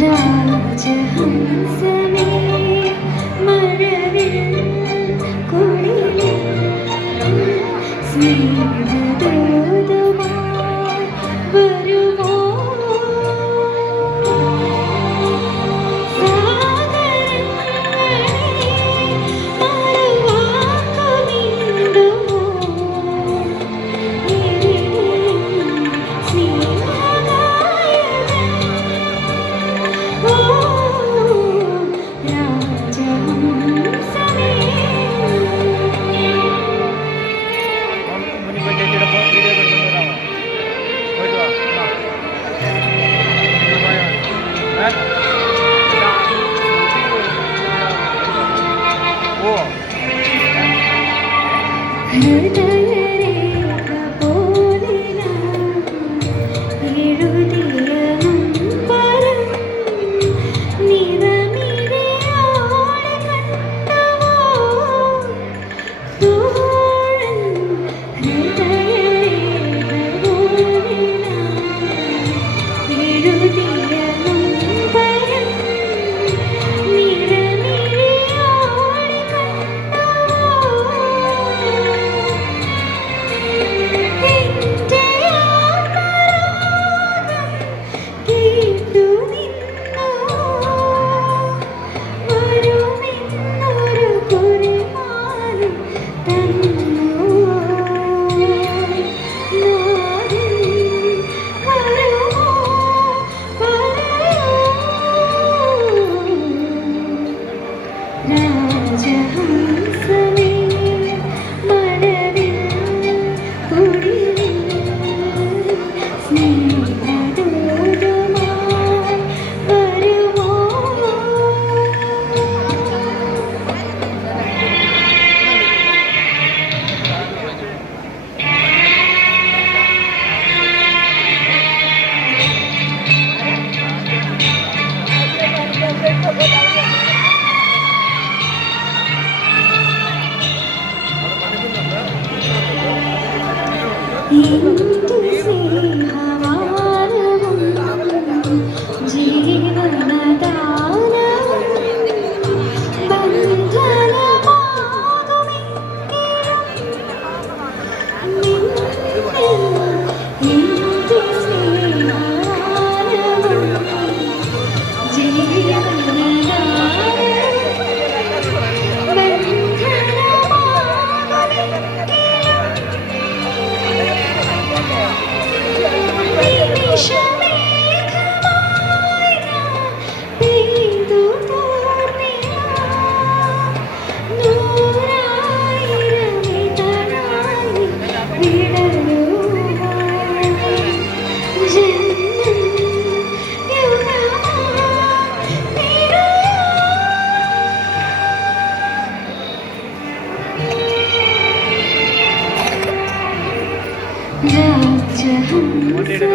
രാജഹംസമേ മഴവിൽ കുളിരേ സ്നേഹദൂതമായി വരുമോ? 日的 E രാജഹംസമേ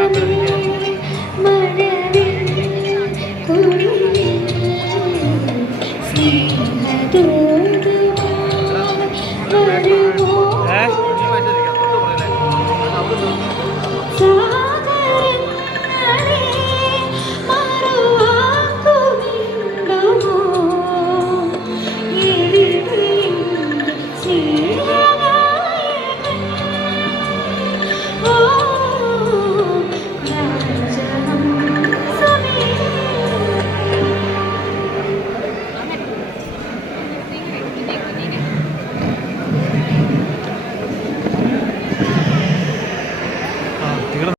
മഴ